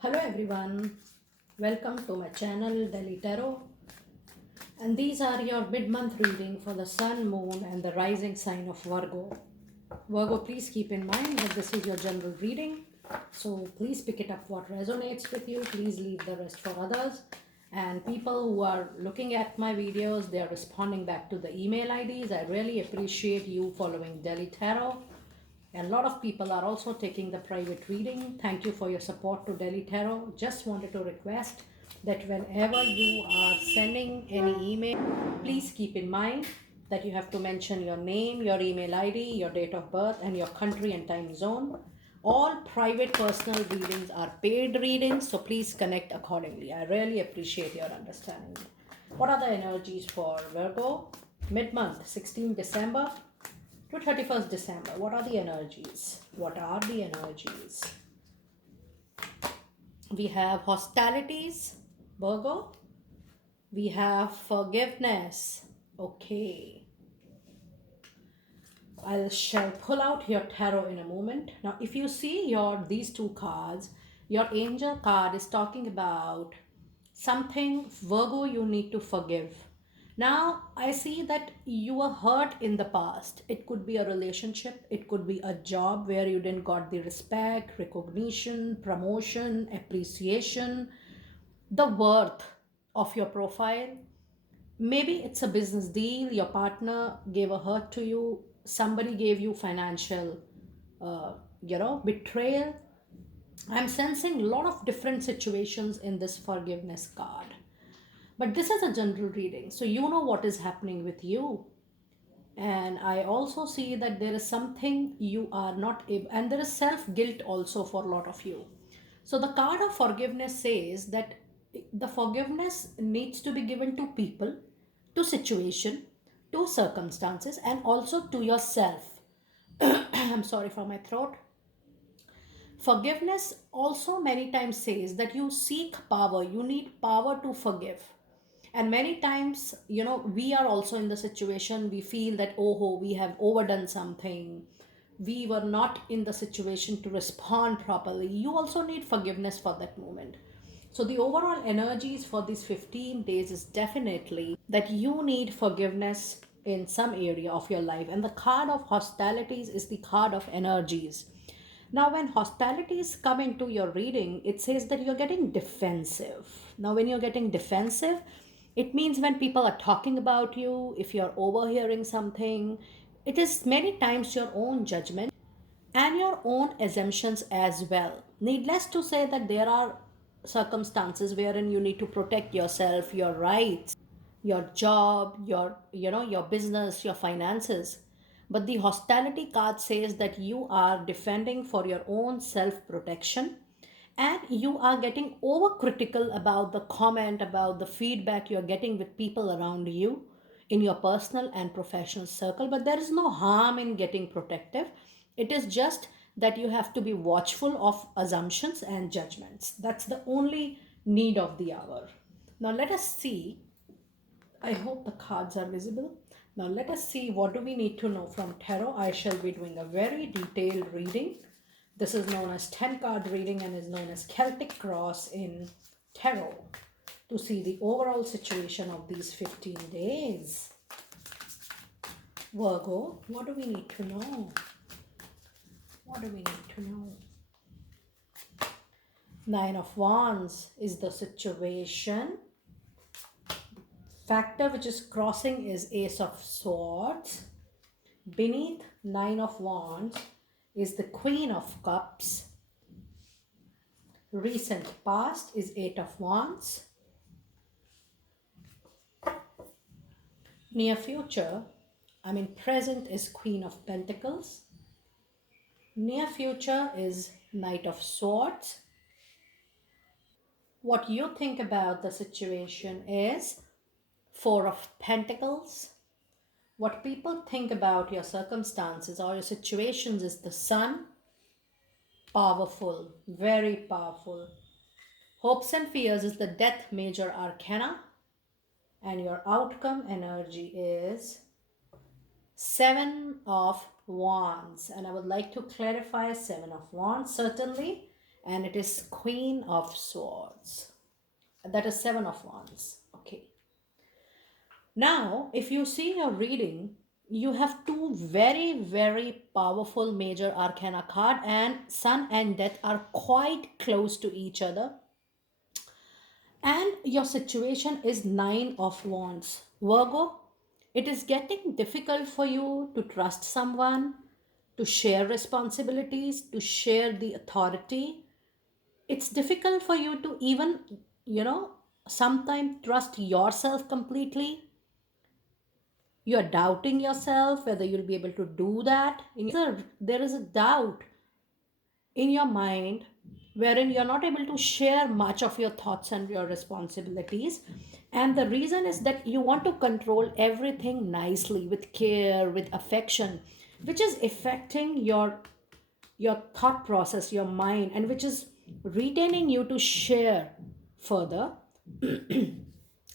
Hello everyone, welcome to my channel Delhi Tarot, and these are your mid-month reading for the Sun, Moon and the rising sign of Virgo. Virgo, please keep in mind that this is your general reading, so please pick it up what resonates with you. Please leave the rest for others. And people who are looking at my videos, they are responding back to the email IDs. I really appreciate you following Delhi Tarot. And a lot of people are also taking the private reading. Thank you for your support to Delhi Tarot. Just wanted to request that whenever you are sending any email, please keep in mind that you have to mention your name, your email ID, your date of birth, and your country and time zone. All private personal readings are paid readings, so please connect accordingly. I really appreciate your understanding. What are the energies for Virgo? Mid-month, 16 December to 31st December. What are the energies? What are the energies? We have hostilities, Virgo. We have forgiveness. Okay. I shall pull out your tarot in a moment. Now, if you see these two cards, your angel card is talking about something, Virgo, you need to forgive. Now, I see that you were hurt in the past. It could be a relationship, it could be a job where you didn't got the respect, recognition, promotion, appreciation, the worth of your profile. Maybe it's a business deal, your partner gave a hurt to you, somebody gave you financial, betrayal. I'm sensing a lot of different situations in this forgiveness card. But this is a general reading, so you know what is happening with you. And I also see that there is something you are not able, and there is self guilt also for a lot of you. So the card of forgiveness says that the forgiveness needs to be given to people, to situation, to circumstances, and also to yourself. I'm sorry for my throat. Forgiveness also many times says that you seek power, you need power to forgive. And many times, we are also in the situation, we feel that, oh, we have overdone something. We were not in the situation to respond properly. You also need forgiveness for that moment. So, the overall energies for these 15 days is definitely that you need forgiveness in some area of your life. And the card of hostilities is the card of energies. Now, when hostilities come into your reading, it says that you're getting defensive. Now, when you're getting defensive, it means when people are talking about you, if you're overhearing something, it is many times your own judgment and your own assumptions as well. Needless to say that there are circumstances wherein you need to protect yourself, your rights, your job, your business, your finances. But the hostility card says that you are defending for your own self protection, and you are getting overcritical about the comment, about the feedback you're getting with people around you in your personal and professional circle. But there is no harm in getting protective. It is just that you have to be watchful of assumptions and judgments. That's the only need of the hour. Now let us see. I hope the cards are visible. Now let us see what do we need to know from tarot. I shall be doing a very detailed reading. This is known as 10 card reading and is known as Celtic Cross in tarot, to see the overall situation of these 15 days. Virgo, what do we need to know? What do we need to know? Nine of Wands is the situation. Factor which is crossing is Ace of Swords. Beneath Nine of Wands is the Queen of Cups. Recent past is Eight of Wands. Near future, present is Queen of Pentacles. Near future is Knight of Swords. What you think about the situation is Four of Pentacles. What people think about your circumstances or your situations is the Sun. Powerful, very powerful. Hopes and fears is the Death Major Arcana. And your outcome energy is Seven of Wands. And I would like to clarify Seven of Wands, certainly. and it is Queen of Swords. That is Seven of Wands. Okay. Now, if you see your reading, you have two very, very powerful major arcana card, and Sun and Death are quite close to each other. And your situation is Nine of Wands. Virgo, it is getting difficult for you to trust someone, to share responsibilities, to share the authority. It's difficult for you to even, you know, sometimes trust yourself completely. You're doubting yourself whether you'll be able to do that. There is a doubt in your mind wherein you're not able to share much of your thoughts and your responsibilities. And the reason is that you want to control everything nicely, with care, with affection, which is affecting your thought process, your mind, and which is retaining you to share further.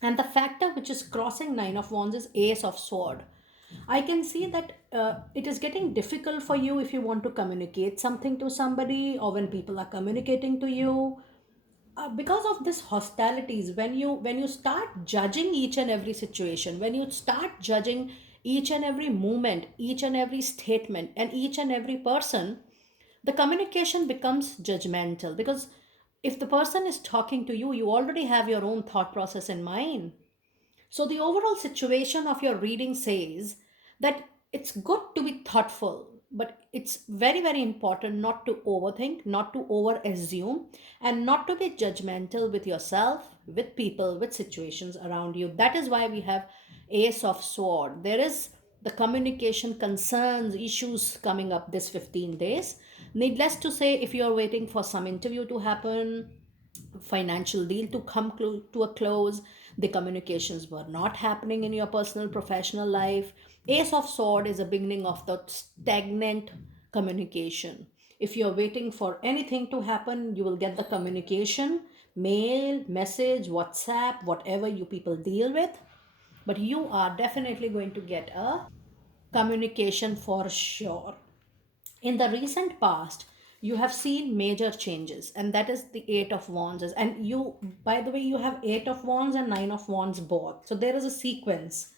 And the factor which is crossing Nine of Wands is Ace of Sword. I can see that it is getting difficult for you if you want to communicate something to somebody, or when people are communicating to you, because of this hostilities. When you start judging each and every situation, when you start judging each and every movement, each and every statement, and each and every person, the communication becomes judgmental. Because if the person is talking to you, you already have your own thought process in mind. So, the overall situation of your reading says that it's good to be thoughtful, but it's very, very important not to overthink, not to over assume, and not to be judgmental with yourself, with people, with situations around you. That is why we have Ace of Sword. There is the communication concerns, issues coming up this 15 days. Needless to say, if you are waiting for some interview to happen, financial deal to come to a close, the communications were not happening in your personal professional life. Ace of Sword is a beginning of the stagnant communication. If you're waiting for anything to happen, you will get the communication, mail, message, WhatsApp, whatever you people deal with, but you are definitely going to get a communication for sure. In the recent past, you have seen major changes, and that is the Eight of Wands. And you, by the way, you have Eight of Wands and Nine of Wands both, so there is a sequence.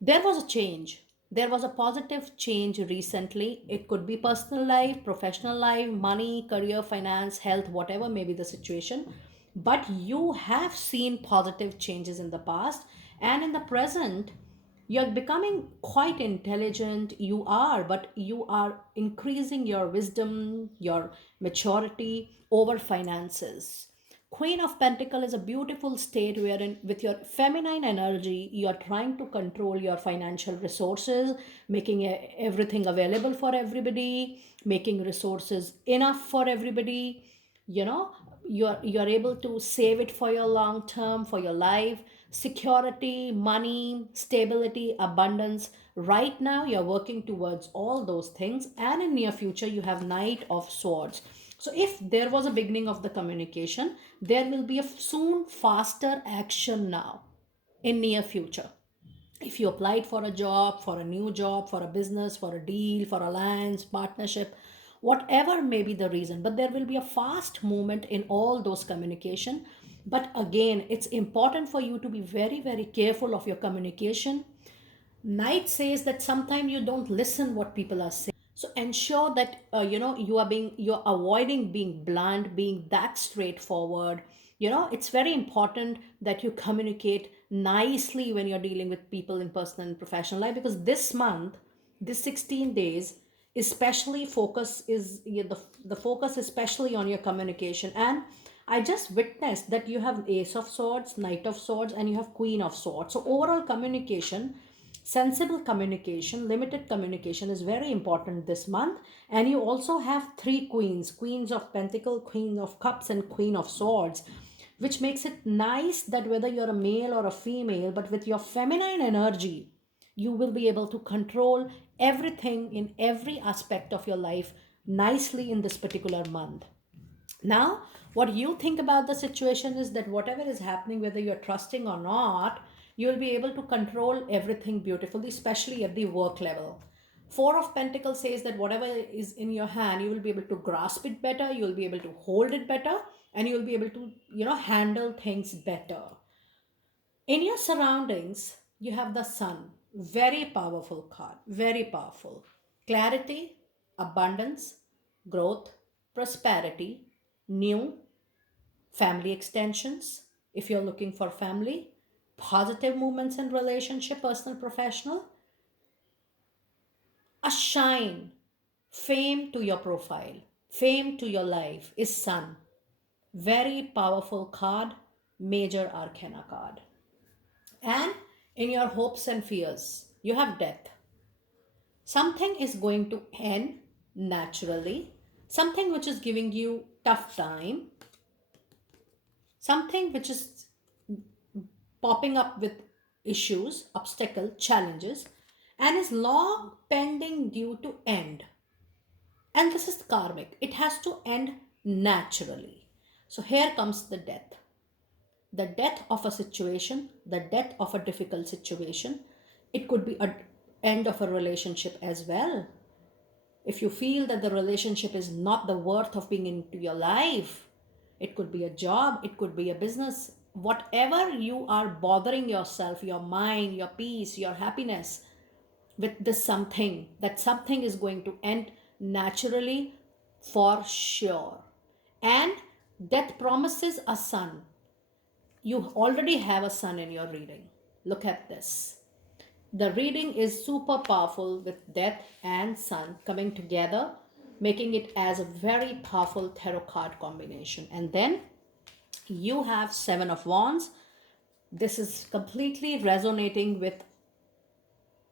There was a change. There was a positive change recently. It could be personal life, professional life, money, career, finance, health, whatever may be the situation. But you have seen positive changes in the past, and in the present, you're becoming quite intelligent. You are, but you are increasing your wisdom, your maturity over finances. Queen of Pentacle is a beautiful state wherein, with your feminine energy, you are trying to control your financial resources, making everything available for everybody, making resources enough for everybody. You know, you're able to save it for your long term, for your life, security, money, stability, abundance. Right now, you're working towards all those things, and in near future, you have Knight of Swords. So if there was a beginning of the communication, there will be a soon faster action now in near future. If you applied for a job, for a new job, for a business, for a deal, for alliance, partnership, whatever may be the reason, but there will be a fast movement in all those communication. But again, it's important for you to be very, very careful of your communication. Knight says that sometimes you don't listen what people are saying, so ensure that you're avoiding being blunt, being that straightforward. It's very important that you communicate nicely when you're dealing with people in personal and professional life, because this month, this 16 days, especially focus is, the focus especially on your communication. And I just witnessed that you have Ace of Swords, Knight of Swords, and you have Queen of Swords. So overall communication, sensible communication, limited communication is very important this month. And you also have three queens: Queens of Pentacle, Queen of Cups, and Queen of Swords, which makes it nice that whether you're a male or a female, but with your feminine energy, you will be able to control everything in every aspect of your life nicely in this particular month. Now, what you think about the situation is that whatever is happening, whether you're trusting or not, you'll be able to control everything beautifully, especially at the work level. Four of Pentacles says that whatever is in your hand, you will be able to grasp it better, you'll be able to hold it better, and you'll be able to, handle things better. In your surroundings, you have the Sun. Very powerful card, very powerful. Clarity, abundance, growth, prosperity, new, family extensions, if you're looking for family, positive movements in relationship, personal, professional, a shine, fame to your profile, fame to your life is Sun. Very powerful card, major arcana card. And in your hopes and fears, you have Death. Something is going to end naturally, something which is giving you tough time, something which is popping up with issues, obstacle, challenges, and is long pending due to end. And this is karmic. It has to end naturally. So here comes the death. The death of a situation, the death of a difficult situation. It could be an end of a relationship as well. If you feel that the relationship is not the worth of being into your life, it could be a job, it could be a business, whatever you are bothering yourself, your mind, your peace, your happiness with this something, that something is going to end naturally for sure. And death promises a Sun. You already have a Sun in your reading. Look at this. The reading is super powerful with Death and Sun coming together, making it as a very powerful tarot card combination. And then you have Seven of Wands. This is completely resonating with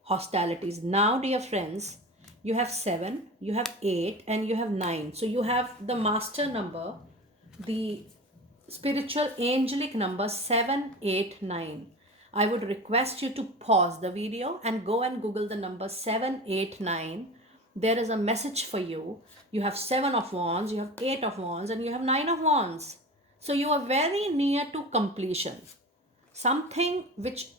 hostilities. Now, dear friends, you have 7, you have 8, and you have 9. So you have the master number, the spiritual angelic number 789. I would request you to pause the video and go and Google the number 789. There is a message for you. You have 7 of Wands, you have 8 of Wands, and you have 9 of Wands. So you are very near to completion. Something which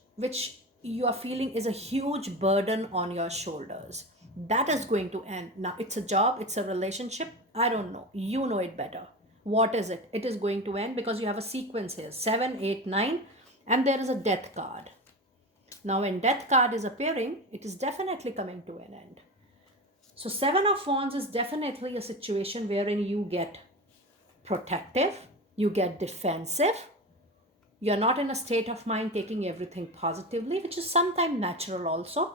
you are feeling is a huge burden on your shoulders. That is going to end. Now, it's a job, it's a relationship. I don't know. You know it better. What is it? It is going to end because you have a sequence here 7, 8, 9, and there is a death card. Now, when death card is appearing, it is definitely coming to an end. So, 7 of Wands is definitely a situation wherein you get protective, you get defensive, you're not in a state of mind taking everything positively, which is sometimes natural also.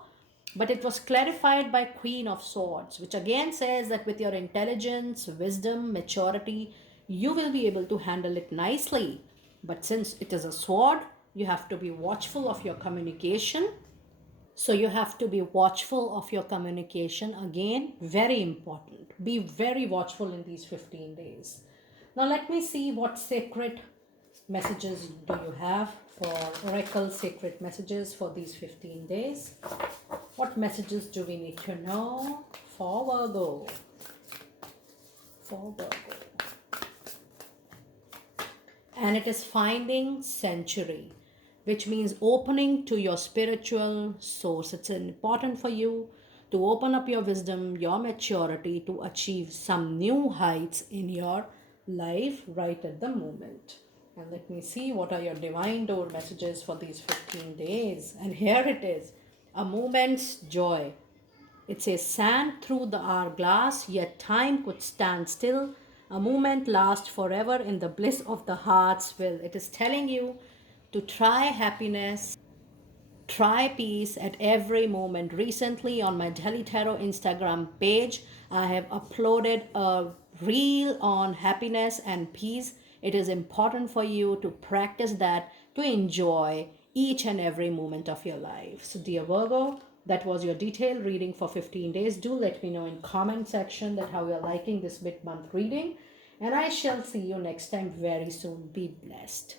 But it was clarified by Queen of Swords, which again says that with your intelligence, wisdom, maturity, you will be able to handle it nicely. But since it is a sword, you have to be watchful of your communication. So you have to be watchful of your communication. Again, very important. Be very watchful in these 15 days. Now let me see what sacred messages do you have for Oracle sacred messages for these 15 days. What messages do we need to know for Virgo? For Virgo. And it is finding sanctuary, which means opening to your spiritual source. It's important for you to open up your wisdom, your maturity to achieve some new heights in your life right at the moment. And let me see what are your divine door messages for these 15 days. And here it is, a moment's joy. It says, sand through the hourglass, yet time could stand still. A moment lasts forever in the bliss of the heart's will. It is telling you to try happiness, try peace at every moment. Recently on my Delhi Tarot Instagram page, I have uploaded a reel on happiness and peace. It is important for you to practice that, to enjoy each and every moment of your life. So dear Virgo, that was your detailed reading for 15 days. Do let me know in comment section that how you're liking this mid-month reading. And I shall see you next time very soon. Be blessed.